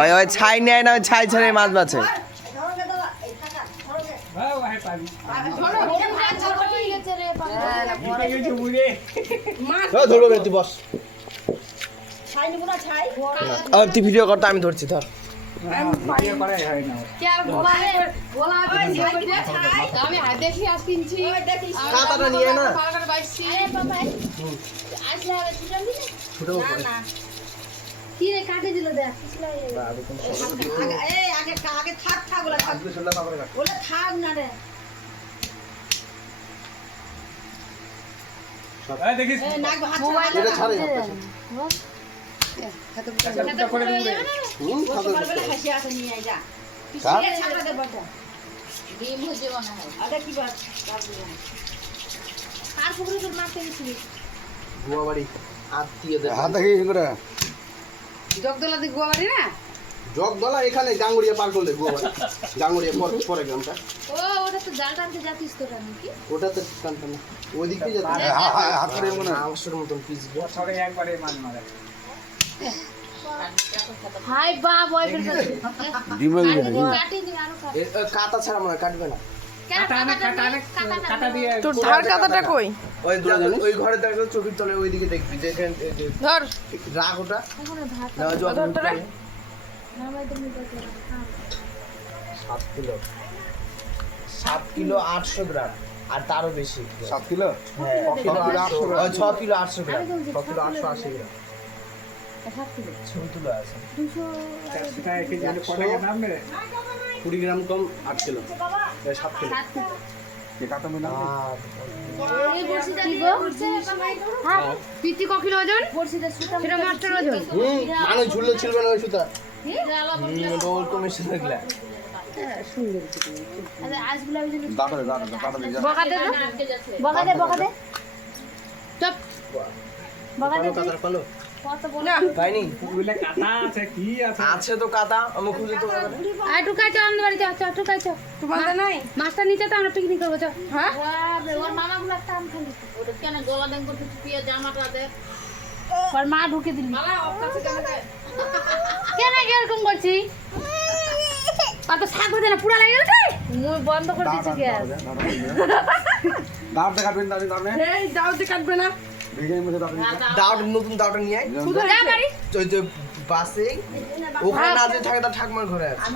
ওই ওই ছাই নেয় না, ওই ছাই ছাড়ে মাছ বাছে। ধরবো তুই বস, তুই ভিডিও করতে আমি ধরছি, ধর। কাঁটাটা নিয়ে না কি রে কাটে দিল দেখ আগে থাক থাক ওলা থাক না রে দেখিস এটা ছাড়ে গুয়াবাড়ি জগদলা দি গোয়াবাড়ি না জগদলা এখানে গাঙ্গুড়িয়া পার করলে গুয়াবাড়ি, গাঙ্গুড়িয়া পরে গ্রামটা। ও ওটা তো জাল টানতে যাতিস তোরা নাকি ওটা তো টানতাম না, ওইদিক দিয়ে যেতাম। আড়াইশোর মতন পিস একবারে মাছ মারে। হাই বা বয়ফ্রেন্ড কাটি দি আরো কাটা ছাড়া মনে হয় কাটবে না। কাটা দিয়ে তোর ধার কাটাটা কই? ওই ওই ঘরে দেখো চোখের তলে ওইদিকে দেখবি, যেখানে ধর রাগ ওটা ওখানে ভাত না, যত ধর তোরা। না ভাই তুমি তো 7 কিলো 7 কিলো 800 গ্রাম আর তারও বেশি। 7 কিলো? হ্যাঁ 6 কিলো 800 গ্রাম, 6 কিলো 800 গ্রাম, আমি বলছি 6 কিলো 880 গ্রাম 7 কিলো ছবি তুলে আছে। 200 সেটা একই জায়গায় পড়ে গেছে নাম রে 20 গ্রাম কম 8 কিলো। 7 কিলো। 7 কিলো কে কাটা মিনা? এই বড়শিটা দিয়ে হ্যাঁ পিটি ক কিলো ওজন বড়শিটা সুতা সেটা মাস্টার ওজন মানুষ ঝুললে ছিল না ওই সুতা, রোল কমিশন দেখলা। আরে আজগুলা ওই জন্য কাটা দিয়ে যা। বকা দে চুপ বকা দে কাতার পালো কত বল পাইনি, ওগুলো কাটা আছে কি আছে আছে তো কাটা, আমি খুঁজে তো পাবো না। আই টুকাই চল আমাদের বাড়িতে আচ্ছা টুকাই চল তোমাদের নাই? মাছটা নিচে তো আমরা পিকনিক করবো চল হ্যাঁ ওর মামা গুলো একটা আম খালি ওটা কেন গলা দেন করতে পিয়ে জামাটা দে ওর মা ঢুকে দিলি কেন এরকম করছি কত শাক হতে না পুরা লাগে রে মুই বন্ধ করে দিছি গ্যাস দাঁড়তে কাটবেন দাঁড়ে। এই দাওতে কাটবে না। ভিডিওর মধ্যে দাঁড়ে। দাওটা নতুন দাওটা নিয়ে আয়। যা বাড়ি ওই যে বাসে ওখানে না যে থাকে তার ঠাকমার ঘরে আছে।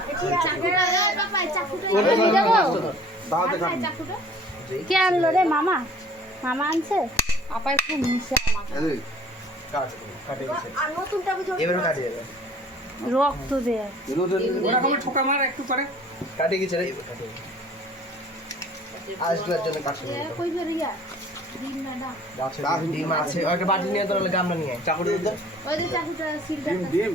চাকুটা বাবা চাকুটা নিয়ে যাবো দাঁড়তে কাটবেন। চাকুটা কে আনলো রে মামা মামা আনছে আপাই খুব মিশে আমার এই কাটে গেছে এবারে কাটে যাবে, রক্ত দে ওরা কবে ঠোকা মার একটু করে কাটে গেছে রে, এবার কাটে আসবার জন্য কাটছে কই বেরিয়া দিন না না গাছে ডিম আছে, ওইটা বাটি নিয়ে তোর লাগে আমরা নিয়ে চাকরি দিতে। ওই যে চাকুটা সিলটা ডিম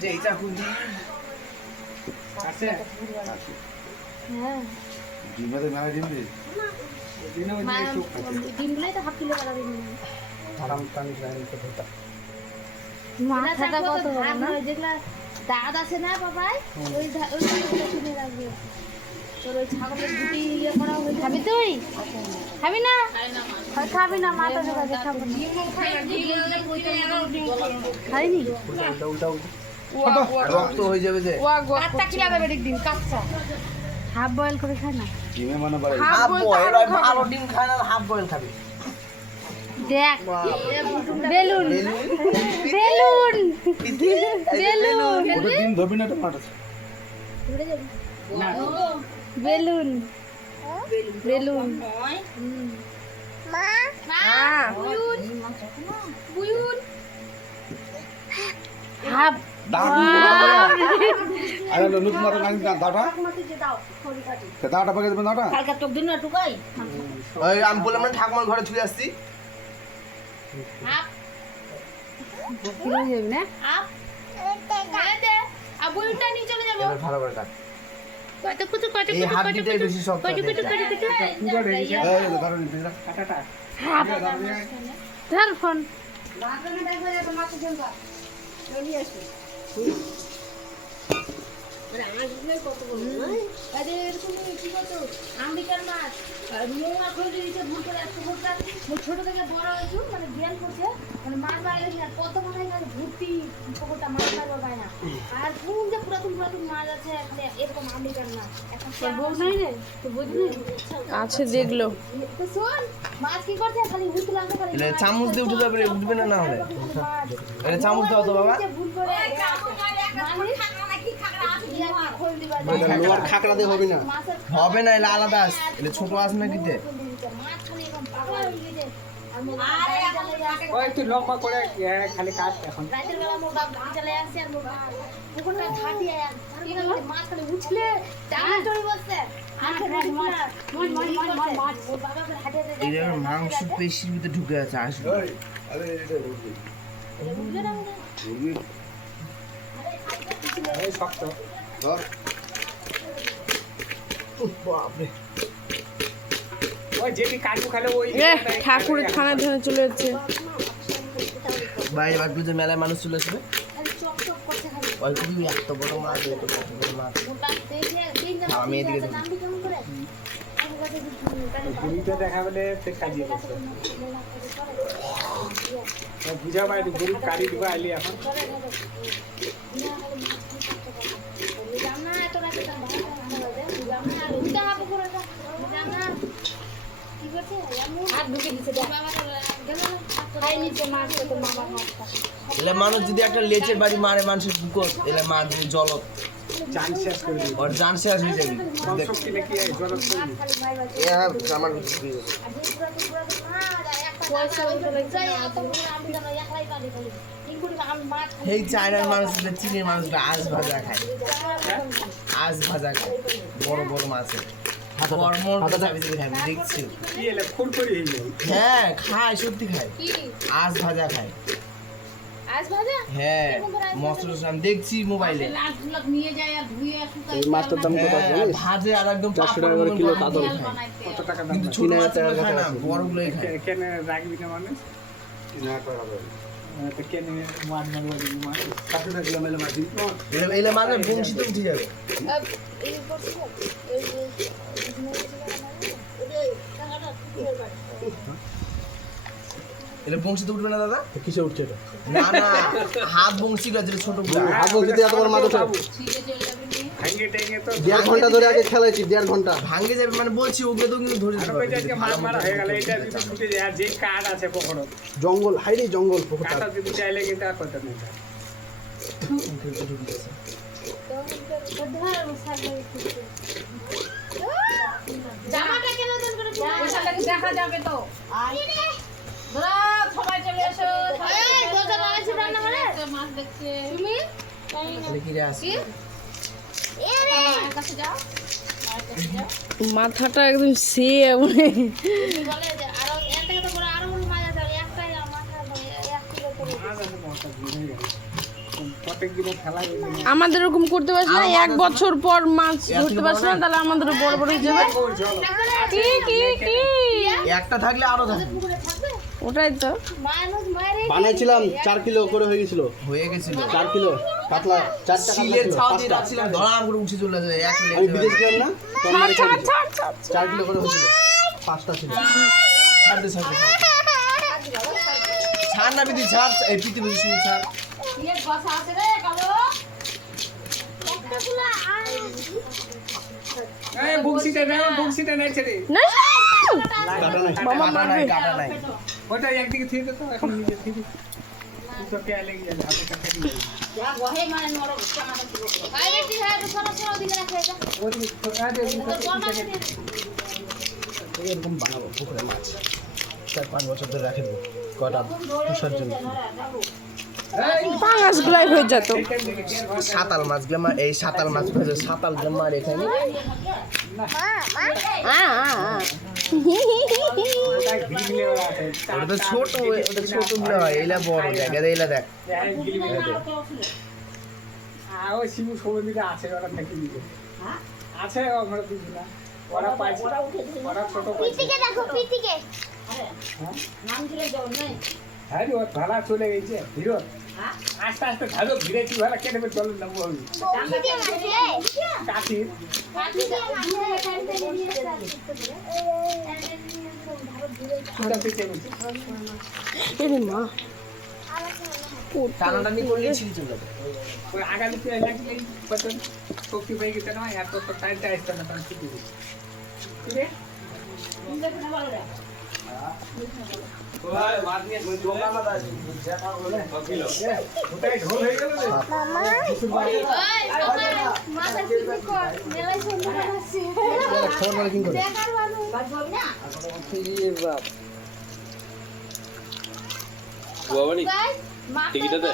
যে এই চাকু আছে হ্যাঁ ডিমের মেলা ডিম দি। দিনে ওই মা একটু ডিমগুলাই তো হাফ কিলো কাটা দিন আরাম টানি টানি করতে। মাথাটা কত বড় না যেগুলা দাঁত আছে না বাবাই ওই ওইগুলো শুনে রাখবে তোর ওই ছাগলের গুটি ইয়ে করা হয়ে খাবি তুই খাবি না খাবি না মাথা ঢোকাতে খাবো না খাইনি রক্ত হয়ে যাবে যে কাচ্চা খিলা দেবে ডিম কাচ্চা হাফ বয়েল করে খায় না ডিমে মনে পড়ে। হাফ বয়েল, ওই ভালো ডিম খায় না, হাফ বয়েল খাবে। দেখ বেলুন বেলুন বেলুন ওটা ডিম ধরবি না তো মাছ। না বেলুন বেলুন মা বুয়ুন বুয়ুন হাফ আরে নতুন মাছ নাকি দাঁড়া। দাঁড়াটা পাকে দেবেন দাঁড়া। কালকে তোক দিন না টুকাই ওই আমি বললাম না ঠাকুমার ঘরে ছুঁয়ে আসছি। হাফ কিলো যাবে না হাফ দে আর বুয়ুনটা নিয়ে চলে যাবো এবার ভালো করে কাট। কত কুচু কত এই হাত দিতে বেশি শক্ত কত কুচু কত কুচু এই ধরো নি দিদা। কাটাটা হাফ ধর ফোন আরে এরকম কি করছো আমেরিকার মাছ নোয়া করে দিয়েছে ভুল করে একটু ভুলটা ছোট থেকে বড় হয়েছে মানে জ্ঞান করছে মানে মাছ বাইরে না কত মাথায় গেছে ভর্তি পুকুরটা মাছ পাইবো পায় না আর কোন যে পুরাতন মাছ আছে এখানে এরকম আমেরিকার না এখন বউ নাই রে তো বুঝলি আছে দেখলো তো শোন মাছ কি করছে খালি হুতলা আছে খালি এটা চামচ দিয়ে উঠে যাবে উঠবে না না হলে এটা চামচ দাও তো বাবা ভুল করে লোয়ার খাকড়া দিয়ে হবে না হবে না এটা আলাদা আছে এটা ছোট আছে না কিতে ওই তুই লম্বা করে খালি কাট এখন রাতের বেলা মোর বাপ চলে আসছে আর মোর বাপ পুকুরটা ঘাটি আর কি হলো মাছ খালি উছলে টাকা চড়ে বসছে আর মাছ মোর বাবা হাতে হাতে এর মাংস পেশির ভিতরে ঢুকে আছে আসবে বুঝলে না এই শক্ত ধর বাপরে ওই যেটি কাজু খেলে ওই ঠাকুরের থানায় ধানে চলে যাচ্ছে বাইরে বাড়ি যে মেলায় মানুষ চলে আসবে খালি চক চক করছে খালি ওই খুবই এত বড় মাছ এত বড় মাছ মোর বাপ দেখে তিনজন আমি এদিকে নাম দি কেমন করে আমি কাছে গরুটা দেখা বলে সে কাজিয়ে করছে বুঝা পাই গরু কাটি দিব আইলি এখন এলে মানুষ যদি একটা লেচের বাড়ি মারে মানুষের বুকত এলে মাছ দিয়ে জলত চান শেষ করে দিব ওর জান শেষ হয়ে যাবে শক্তি নাকি জল করবি আমার এই চায়নার মানুষগুলো চীনের মানুষগুলো আজ ভাজা খায় আজ ভাজা খায় বড় বড় মাছের কর্মর খাবি দেখছি কি এলে ফুরফুরি হয়ে যাবে হ্যাঁ খায় সত্যি খায় আজ ভাজা খায় আজ ভাজা হ্যাঁ মশলা আমি দেখছি মোবাইলে এই মাছটার দাম কত আছে জানিস ভাজে আর একদম 400 টাকা করে কিলো কাতল কত টাকা দাম কিন্তু ছোট মাছগুলো খায় না বড়গুলোই খায় কেন রাখবি না মানে না টাকা দেবে তো কেন মাছ মারবো মাছ 400 টাকা কিলো মেলে মাছ দিই এলে মানে বংশী তো উঠে যাবে এই করছি এলে বংশী তো উঠবে না দাদা কিসে উঠছে এটা না না হাত বংশী গাছ ছোট গুলো হাত বলতে এত বড় মাছ ওঠে ভাঙে টেঙে তো 1.5 ঘন্টা ধরে আগে খেলাইছি 1.5 ঘন্টা ভাঙে যাবে মানে বলছি ওকে তো কিন্তু ধরে আর দিতে ওই পারবে যে মাছ মারা হয়ে গেল এটা যদি ফুটে যায় আর যে কাঠ আছে পকড়ো জঙ্গল হাইরে জঙ্গল পুকুরটা কাটা যদি চাইলে কিন্তু আর করতে নেই জামাটা কেন দেন করে দেখা যাবে তো সবাই চলে এসো এই গোটা লাগাইছ রান্না করে মাছ দেখছে তুমি তাহলে কি রে আসবে কাছে যাও মাথাটা একদম সে মনে বলে যে আরো এর থেকে তো বড় আরো বড় মাছ আছে একটাই মাথা এক কিলো করে মাছ আছে মশা হয়ে গেল প্রত্যেক দিনে খেলা আমাদের এরকম করতে পারছি না 1 বছর পর মাছ ধরতে পারছি না তাহলে আমাদের বড় বড় হয়ে যাবে কি কি কি একটা থাকলে আরো থাকবে পুকুরে থাকবে ওটাই তো মানুষ মারে বানাইছিলাম 4 কিলো করে হয়ে গেছিল হয়ে গেছিল 4 কিলো কাতলা 4 টাকা সিলের ছাও দিয়ে রাখছিলাম ধরাম করে উঠে চলে যায় এক আমি বিদেশ গেলাম না তখন মারি ছাড় ছাড় ছাড় 4 কিলো করে হয়েছিল 5টা ছিল ছাড় দে ছাড় দে ছাড় না বিধি ছাড় এই পৃথিবী শুনে ছাড় ইয়ে বসা আছে রে কালো একটা ফুলা এই বংশীটা নাই ছেড়ে না কাটা নাই মামা কাটা নাই মারবে কাটা নাই ওটা একদিকে থেকে তো এখন নিজে থেকে তো কে লেগে যাবে হাতে কাটে দিয়ে যা গহে মানে নরক কামাটা দিব আরে কি হয় তো সরো দিকে রাখে এটা ওই আরে তোর কোন মাছ দিয়ে এরকম বানাবো পুকুরে মাছ 4-5 বছর ধরে রেখে দেবো কয়টা পুষার জন্য পাঙাশ গুলাই হয়ে যেত সাতাল মাছ গ্লামার এই সাতাল মাছ ভাজে সাতাল গ্লামার এখানে ওটা গিলে আছে ওটা তো ছোট ওটা ছোট গুলো হয় এলা বড় জায়গা এলা দেখ আর ওই শিবু সবদিকে আছে ওরা থেকে দিবে আছে আমরা বুঝি না ওরা পাইছে ওরা ছোট পাইছে পিটিকে দেখো পিটিকে নাম দিলে যাও নাই হ্যাঁ ও ভালা চলে গেছে হিরো আস্তে আস্তে ধারো ঘিরে কি ভালো কেটে চলুন না বল কাঠির সুতা পেঁচে গেছে এরে মা টানাটানি করলে ছিঁড়ে চলে যাবে ওই আগামী দিনে লাগলেই পতন শক্তি পেয়ে গেছে না এত তো টাইমটা আসছে না তখন ছুটি দিচ্ছে ঠিক আছে ওটাই ঢোল হয়ে গেল রে খবর বলে কি করে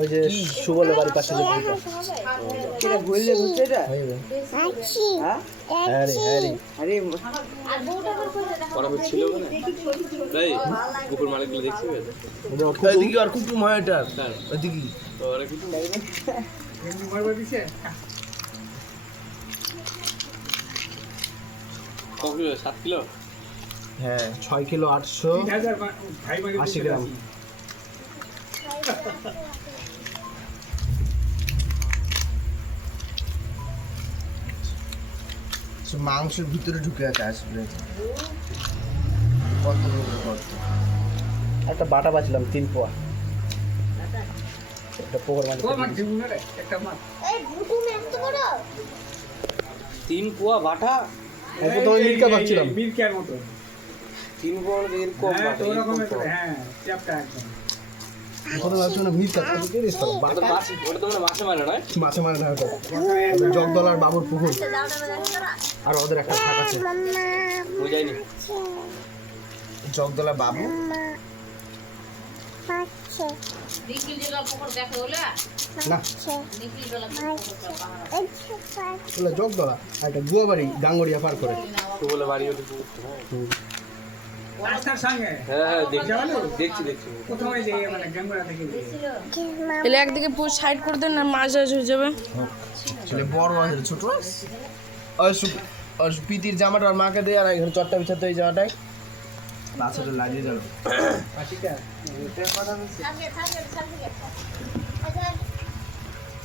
ওই যে সুবলের বাড়ির পাশে যে বাড়িটা। এটা বললে বুঝতে এটা হয়ে যাবে। হ্যাঁ হ্যাঁ রে, হ্যাঁ রে। আরে ওইদিকে আর কুকুম হয় এটা ওইদিকে এমনি মারবে দিছে হ্যাঁ 6 কিলো 800 3000 ভাই মারি 80 গ্রাম। মাংসের ভিতরে ঢুকে আছে আসলে কত কত একটা বাটা বাছিলাম 3 পোয়া একটা পোকর মাছ ও মার দিব না রে একটা মার 3 পোয়া বাটা প্রথমে মির্কা ভাবছিলাম মির্কার মতো 3 পোয়া এরকম হ্যাঁ বাটা তো ওরকম হ্যাঁ চ্যাপটা একদম প্রথমে ভাবছিলাম মির্কা কি রে সব ওটা তো মাছ ওটা তো মানে মাছে মারে না মাছে মারে না ওটা জগদলার বাবুর পুকুর আর ওদের একটা থাক আছে বুঝাইনি জগদলা বাবু না ওগুলো জগদলা আর একটা গুয়াবাড়ি গাঙ্গড়িয়া পার করে তো বলে বাড়ি ওটা রাস্তার সঙ্গে হ্যাঁ দেখছি জানো? দেখছি প্রথমে যে মানে গ্যাঙ্গুরা থেকে তাহলে একদিকে পুরো সাইড করে দেন না মাছ আজ হয়ে যাবে ছেলে বড় আছে ছোট আর পিতির জামাটা আর মাকে দেয় আর এখানে চট্টা বিছাতে এই জামাটাই বাচ্চাটা লাগিয়ে যাবে পাটিকা থাকবে